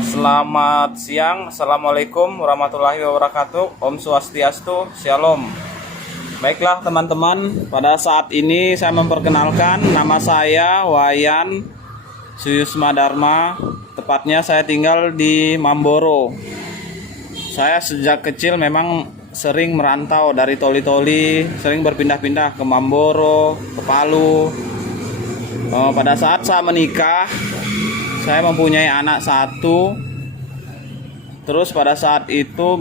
Selamat siang, Assalamualaikum warahmatullahi wabarakatuh. Om Swastiastu, Shalom. Baiklah teman-teman, pada saat ini saya memperkenalkan nama saya Wayan Suyusma Dharma. Tepatnya saya tinggal di Mamboro. Saya sejak kecil memang sering merantau dari Toli-Toli, sering berpindah-pindah ke Mamboro, ke Palu. Pada saat saya menikah, saya mempunyai anak satu. Terus pada saat itu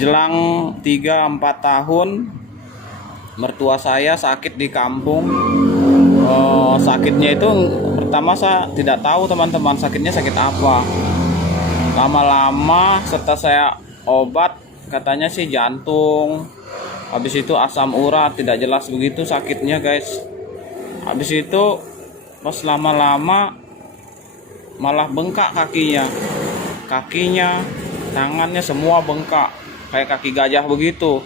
jelang 3-4 tahun, mertua saya sakit di kampung. Sakitnya itu pertama saya tidak tahu teman-teman, sakitnya sakit apa. Lama-lama setelah saya obat, katanya sih jantung. Habis itu asam urat, tidak jelas begitu sakitnya guys. Habis itu pas lama-lama malah bengkak kakinya, tangannya semua bengkak kayak kaki gajah begitu.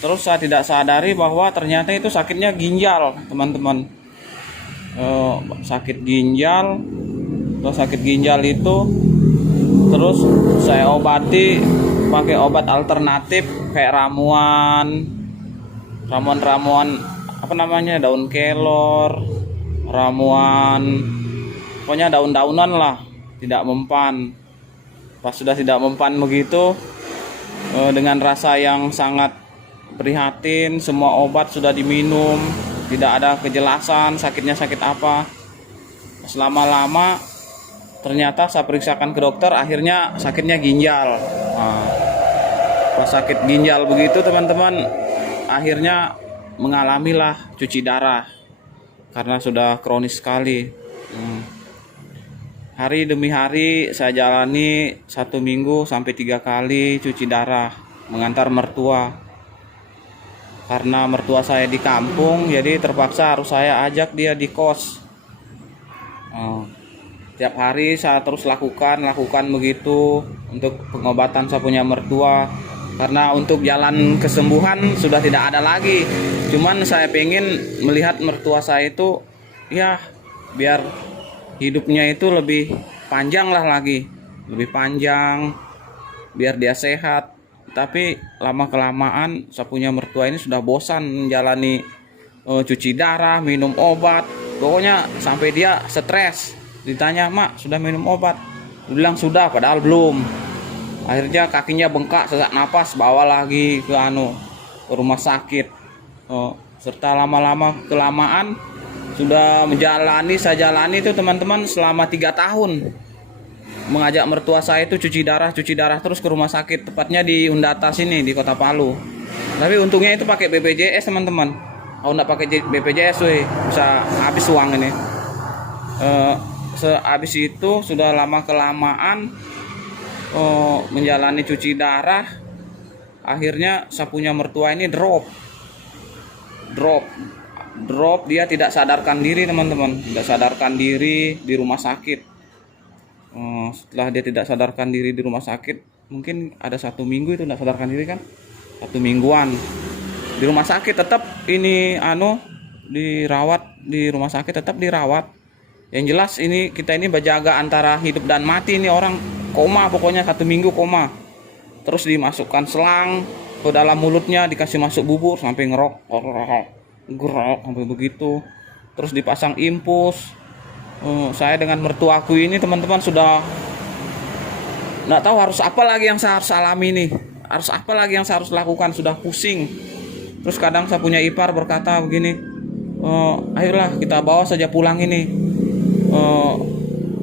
Terus saya tidak sadari bahwa ternyata itu sakitnya ginjal teman-teman. Sakit ginjal. Terus sakit ginjal itu terus saya obati pakai obat alternatif kayak ramuan apa namanya, daun kelor, ramuan, pokoknya daun-daunan lah, tidak mempan. Pas sudah tidak mempan begitu, dengan rasa yang sangat prihatin, semua obat sudah diminum, tidak ada kejelasan sakitnya sakit apa. Selama-lama ternyata saya periksakan ke dokter, akhirnya sakitnya ginjal. Pas sakit ginjal begitu teman-teman, akhirnya mengalamilah cuci darah karena sudah kronis sekali. Hari demi hari saya jalani 1 minggu sampai 3 kali cuci darah mengantar mertua. Karena mertua saya di kampung, jadi terpaksa harus saya ajak dia di kos. Tiap hari saya terus lakukan begitu untuk pengobatan saya punya mertua. Karena untuk jalan kesembuhan sudah tidak ada lagi. Cuman saya pengen melihat mertua saya itu ya biar hidupnya itu lebih panjang lah lagi. Lebih panjang biar dia sehat. Tapi lama-kelamaan saya punya mertua ini sudah bosan menjalani cuci darah, minum obat. Pokoknya sampai dia stres. Ditanya, "Mak, sudah minum obat?" Bilang sudah, padahal belum. Akhirnya kakinya bengkak, sesak napas, bawa lagi ke rumah sakit. Serta lama-lama kelamaan sudah saya jalani itu teman-teman selama 3 tahun. Mengajak mertua saya itu cuci darah terus ke rumah sakit, tepatnya di Undata sini di Kota Palu. Tapi untungnya itu pakai BPJS teman-teman. Kalau enggak pakai BPJS bisa habis uang ini. Habis itu sudah lama kelamaan menjalani cuci darah, akhirnya saya punya mertua ini drop, dia tidak sadarkan diri teman-teman, tidak sadarkan diri di rumah sakit. Setelah dia tidak sadarkan diri di rumah sakit, mungkin ada 1 minggu itu tidak sadarkan diri kan, 1 mingguan di rumah sakit. Tetap ini dirawat di rumah sakit, tetap dirawat. Yang jelas ini kita ini berjaga antara hidup dan mati. Ini orang koma, pokoknya 1 minggu koma. Terus dimasukkan selang ke dalam mulutnya, dikasih masuk bubur sampai ngerok sampai begitu. Terus dipasang impus. Saya dengan mertuaku ini teman-teman sudah nggak tahu harus apa lagi yang saya harus alami nih, harus apa lagi yang saya harus lakukan, sudah pusing. Terus kadang saya punya ipar berkata begini, ayolah kita bawa saja pulang ini.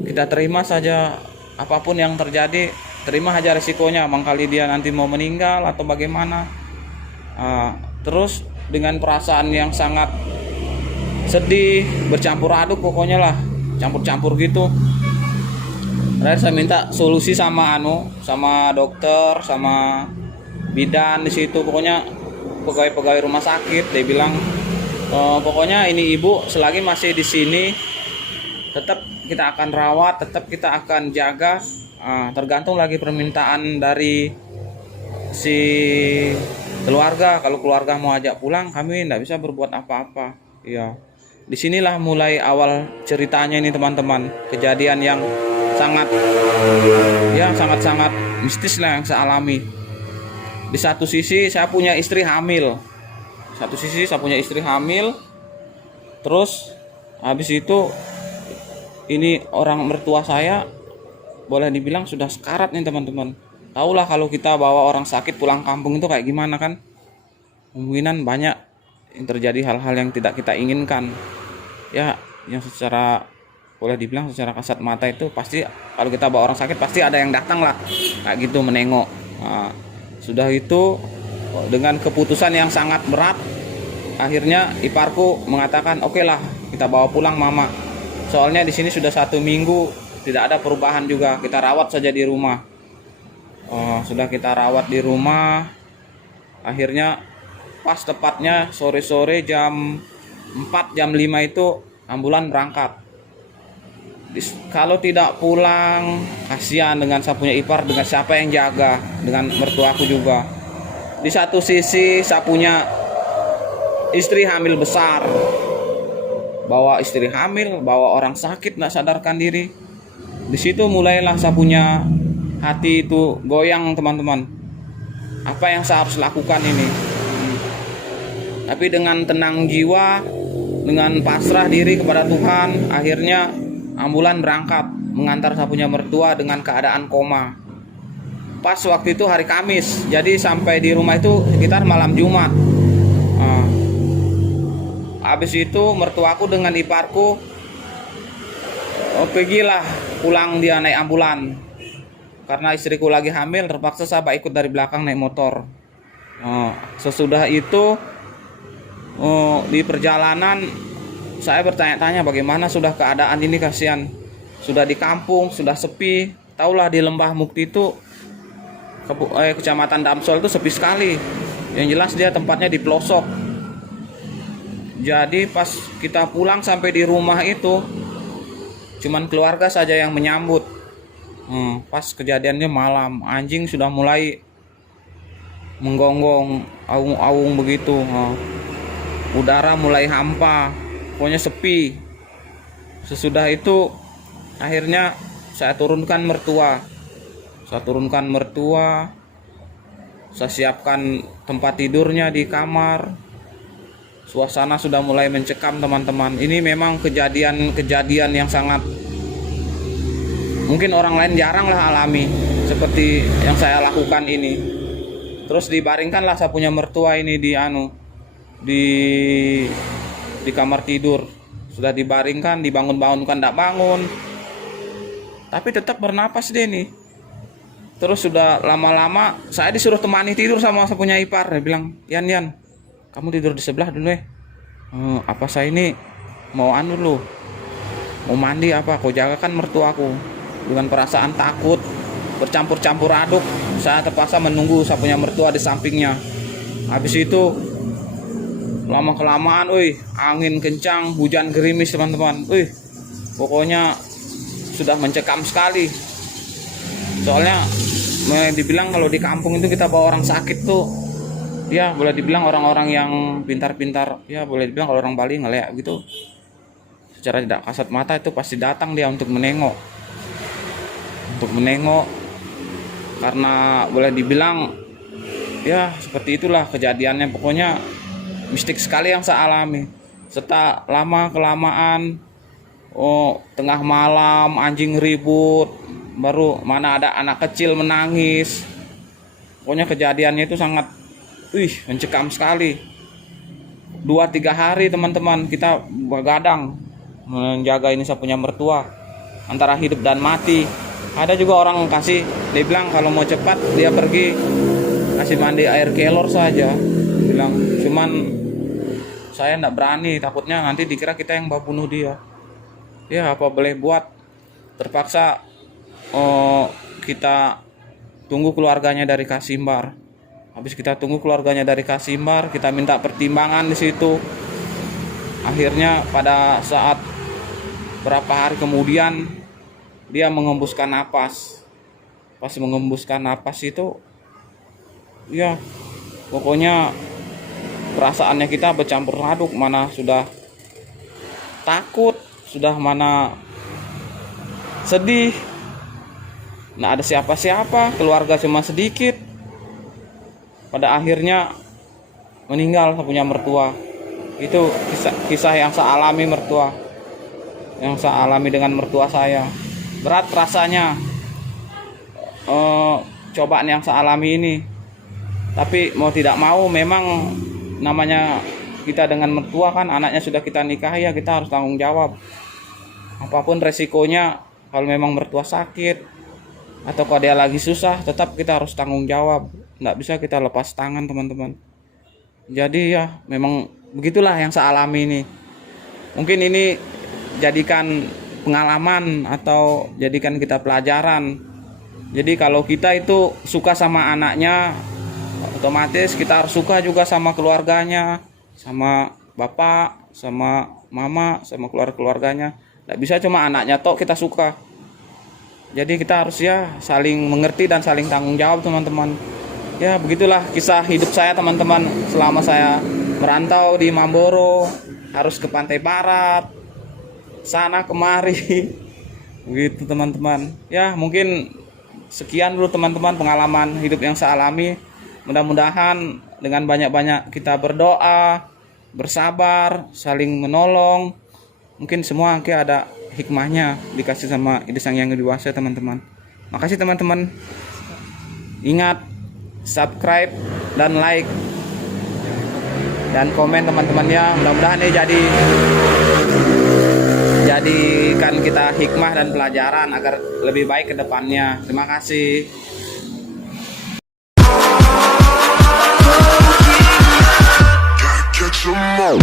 Kita terima saja apapun yang terjadi, terima aja resikonya, mangkali dia nanti mau meninggal atau bagaimana. Terus dengan perasaan yang sangat sedih, bercampur aduk pokoknya lah, campur-campur gitu. Terakhir saya minta solusi sama dokter, sama bidan di situ, pokoknya pegawai rumah sakit. Dia bilang, pokoknya ini ibu selagi masih di sini tetap kita akan rawat, tetap kita akan jaga. Tergantung lagi permintaan dari si keluarga. Kalau keluarga mau ajak pulang, kami tidak bisa berbuat apa-apa. Iya. Disinilah mulai awal ceritanya ini teman-teman. Kejadian yang sangat, ya sangat-sangat mistis lah yang saya alami. Di satu sisi saya punya istri hamil, terus habis itu ini orang mertua saya boleh dibilang sudah sekarat nih teman-teman. Tahulah kalau kita bawa orang sakit pulang kampung itu kayak gimana kan? Kemungkinan banyak yang terjadi hal-hal yang tidak kita inginkan. Ya, yang secara boleh dibilang secara kasat mata itu pasti kalau kita bawa orang sakit pasti ada yang datang lah kayak gitu menengok. Nah, sudah itu dengan keputusan yang sangat berat, akhirnya iparku mengatakan oke lah kita bawa pulang mama. Soalnya di sini sudah 1 minggu tidak ada perubahan juga, kita rawat saja di rumah. Sudah kita rawat di rumah, akhirnya pas tepatnya sore-sore jam 4 jam 5 itu ambulan berangkat. Kalau tidak pulang kasihan dengan saya punya ipar, dengan siapa yang jaga, dengan mertuaku juga. Di satu sisi saya punya istri hamil besar, bawa istri hamil, bawa orang sakit nggak sadarkan diri. Di situ mulailah saya punya hati itu goyang teman-teman. Apa yang saya harus lakukan ini? Tapi dengan tenang jiwa, dengan pasrah diri kepada Tuhan, akhirnya ambulan berangkat mengantar saya punya mertua dengan keadaan koma. Pas waktu itu hari Kamis, jadi sampai di rumah itu sekitar malam Jumat. Habis itu mertuaku dengan iparku pergilah pulang, dia naik ambulan. Karena istriku lagi hamil, terpaksa saya ikut dari belakang naik motor. Sesudah itu di perjalanan saya bertanya-tanya bagaimana sudah keadaan ini, kasihan. Sudah di kampung, sudah sepi. Taulah di Lembah Mukti itu Kecamatan Damsol itu sepi sekali. Yang jelas dia tempatnya di pelosok. Jadi pas kita pulang sampai di rumah itu cuman keluarga saja yang menyambut. Pas kejadiannya malam, anjing sudah mulai menggonggong, aung-aung begitu. Udara mulai hampa, pokoknya sepi. Sesudah itu akhirnya saya turunkan mertua. Saya siapkan tempat tidurnya di kamar. Suasana sudah mulai mencekam teman-teman. Ini memang kejadian yang sangat mungkin orang lain jarang lah alami seperti yang saya lakukan ini. Terus dibaringkanlah saya punya mertua ini di kamar tidur. Sudah dibaringkan, dibangun-bangunkan, tidak bangun, tapi tetap bernapas dia nih. Terus sudah lama-lama saya disuruh temani tidur sama saya punya ipar. Dia bilang, Yan, kamu tidur di sebelah dulu apa saya ini mau lu mau mandi apa, kau jagakan mertuaku. Dengan perasaan takut bercampur-campur aduk, saya terpaksa menunggu saya punya mertua di sampingnya. Habis itu lama kelamaan, angin kencang, hujan gerimis teman-teman. Pokoknya sudah mencekam sekali. Soalnya dibilang kalau di kampung itu kita bawa orang sakit tuh, ya boleh dibilang orang-orang yang pintar-pintar, ya boleh dibilang kalau orang Bali ngeleak gitu. Secara tidak kasat mata itu pasti datang dia untuk menengok. Karena boleh dibilang ya seperti itulah kejadiannya. Pokoknya mistik sekali yang saya alami. Setelah lama kelamaan, tengah malam anjing ribut, baru mana ada anak kecil menangis. Pokoknya kejadiannya itu sangat mencekam sekali. 2-3 hari teman-teman kita begadang menjaga ini saya punya mertua antara hidup dan mati. Ada juga orang dia bilang kalau mau cepat dia pergi kasih mandi air kelor saja. Bilang cuman saya enggak berani, takutnya nanti dikira kita yang bunuh dia. Ya apa boleh buat, terpaksa kita tunggu keluarganya dari Kasimbar. Habis kita tunggu keluarganya dari Kasimbar, kita minta pertimbangan di situ. Akhirnya pada saat berapa hari kemudian dia mengembuskan napas. Pas mengembuskan napas itu, ya pokoknya perasaannya kita bercampur aduk, mana sudah takut, sudah mana sedih, nggak ada siapa-siapa, keluarga cuma sedikit. Pada akhirnya meninggal punya mertua. Itu kisah yang saya alami dengan mertua saya. Berat rasanya cobaan yang saya alami ini. Tapi mau tidak mau, memang namanya kita dengan mertua kan, anaknya sudah kita nikahi, ya kita harus tanggung jawab. Apapun resikonya, kalau memang mertua sakit atau kalau dia lagi susah, tetap kita harus tanggung jawab. Nggak bisa kita lepas tangan, teman-teman. Jadi ya memang begitulah yang saya alami ini. Mungkin ini jadikan pengalaman atau jadikan kita pelajaran. Jadi kalau kita itu suka sama anaknya, otomatis kita harus suka juga sama keluarganya, sama bapak, sama mama, sama keluarganya. Nggak bisa cuma anaknya tok kita suka. Jadi kita harus ya saling mengerti dan saling tanggung jawab, teman-teman. Ya begitulah kisah hidup saya, teman-teman, selama saya merantau di Mamboro, harus ke Pantai Barat, sana kemari. Begitu, teman-teman. Ya mungkin sekian dulu, teman-teman, pengalaman hidup yang saya alami. Mudah-mudahan dengan banyak-banyak kita berdoa, bersabar, saling menolong, mungkin semua ada hikmahnya dikasih sama Ide Sang Yang Dewasa, teman-teman. Makasih, teman-teman. Ingat, subscribe dan like dan komen, teman-teman, ya. Mudah-mudahan ini jadikan kita hikmah dan pelajaran agar lebih baik ke depannya. Terima kasih. Catch 'em all.